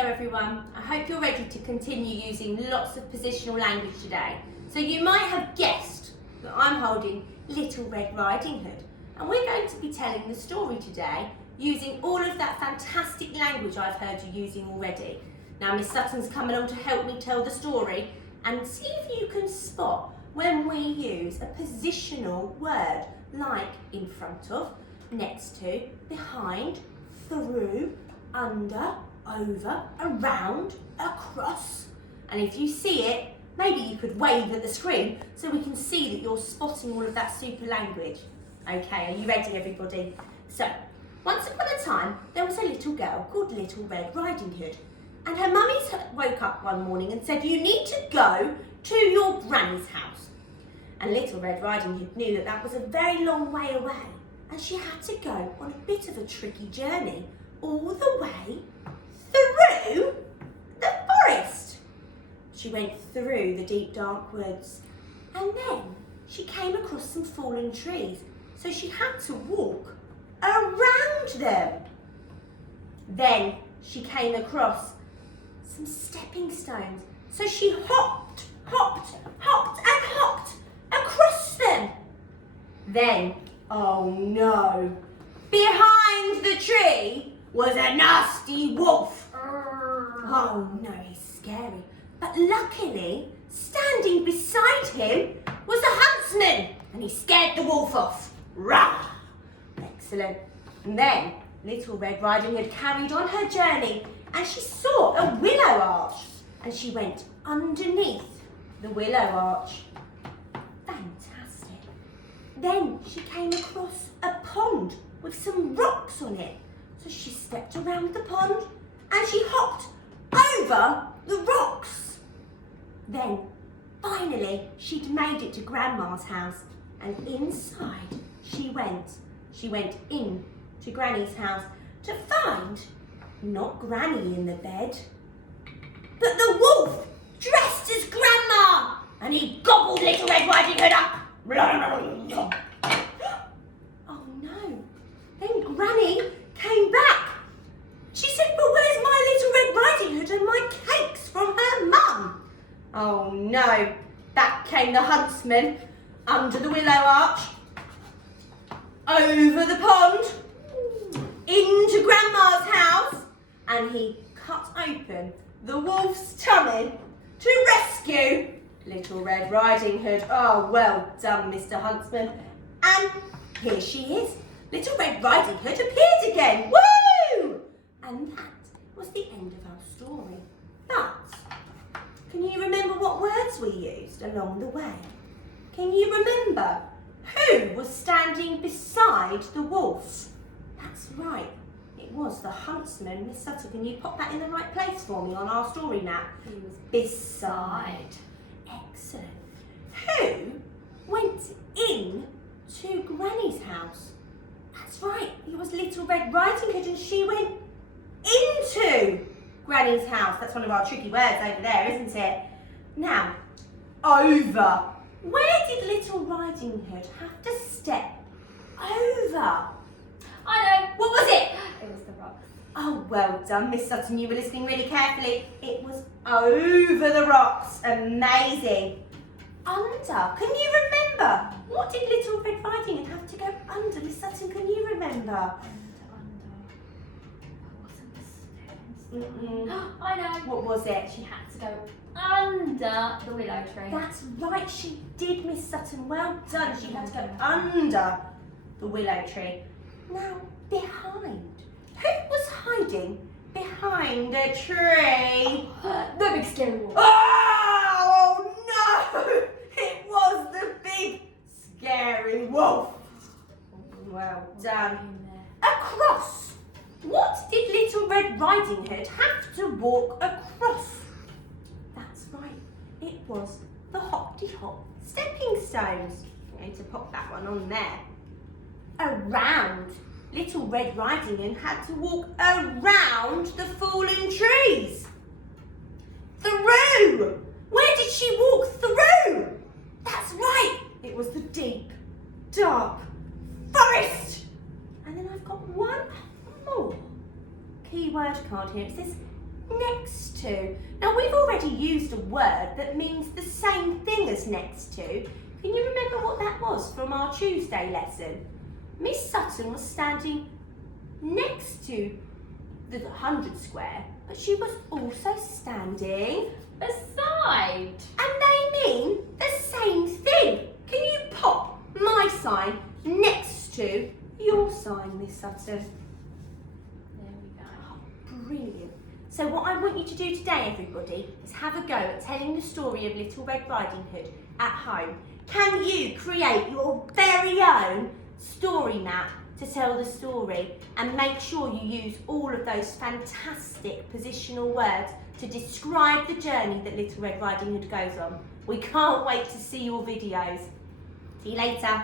Hello everyone, I hope you're ready to continue using lots of positional language today. So you might have guessed that I'm holding Little Red Riding Hood, and we're going to be telling the story today using all of that fantastic language I've heard you using already. Now Miss Sutton's come along to help me tell the story, and see if you can spot when we use a positional word like in front of, next to, behind, through, under, over, around, across. And if you see it, maybe you could wave at the screen so we can see that you're spotting all of that super language. Okay, are you ready everybody? So, once upon a time, there was a little girl called Little Red Riding Hood. And her mummies woke up one morning and said, you need to go to your granny's house. And Little Red Riding Hood knew that that was a very long way away. And she had to go on a bit of a tricky journey all the way through the forest. She went through the deep dark woods, and then she came across some fallen trees, so she had to walk around them. Then she came across some stepping stones, so she hopped, hopped, hopped and hopped across them. Then, oh no, behind the tree was a nasty wolf. Oh no, he's scary. But luckily, standing beside him was a huntsman, and he scared the wolf off. Rah! Excellent. And then Little Red Riding Hood carried on her journey, and she saw a willow arch, and she went underneath the willow arch. Fantastic. Then she came across a pond with some rocks on it. So she stepped around the pond and she hopped over the rocks. Then, finally, she'd made it to Grandma's house, and inside she went. She went in to Granny's house to find not Granny in the bed, but the wolf dressed as Grandma, and he gobbled Little Red Riding Hood up. Oh no, then Granny came back. She said, but where's my Little Red Riding Hood and my cakes from her mum? Oh no, back came the huntsman under the willow arch, over the pond, into Grandma's house, and he cut open the wolf's tummy to rescue Little Red Riding Hood. Oh, well done, Mr. Huntsman. And here she is. Little Red Riding Hood appeared again. Woo! And that was the end of our story. But can you remember what words we used along the way? Can you remember who was standing beside the wolf? That's right. It was the huntsman. Miss Sutton, can you pop that in the right place for me on our story map? He was beside. Excellent. Who went in to Granny's house? That's right, it was Little Red Riding Hood, and she went into Granny's house. That's one of our tricky words over there, isn't it? Now, over. Where did Little Riding Hood have to step over? I know. What was it? It was the rocks. Oh, well done, Miss Sutton. You were listening really carefully. It was over the rocks. Amazing. Under. Can you remember? What did Little Red Riding Hood have to go under? Miss Sutton, can you remember? Under. What wasn't the stairs? I know. What was it? She had to go under the willow tree. That's right, she did, Miss Sutton. Well done. She had to go under the willow tree. Now, behind. Who was hiding behind a tree? The big scary wolf. Oh no! It was the big scary wolf. Well done. Across. What did Little Red Riding Hood have to walk across? That's right. It was the hoppity-hop stepping stones. I'm going to pop that one on there. Around. Little Red Riding Hood had to walk around the fallen trees. Through. Where did she walk through? That's right. It was the deep, dark forest. And then I've got one more keyword card here. It says next to. Now we've already used a word that means the same thing as next to. Can you remember what that was from our Tuesday lesson? Miss Sutton was standing next to the 100 square, but she was also standing Beside. and they mean the same thing. Can you pop my sign next to your sign, Miss Sutton? There we go. Brilliant. So what I want you to do today, everybody, is have a go at telling the story of Little Red Riding Hood at home. Can you create your very own story map to tell the story, and make sure you use all of those fantastic positional words to describe the journey that Little Red Riding Hood goes on. We can't wait to see your videos. See you later.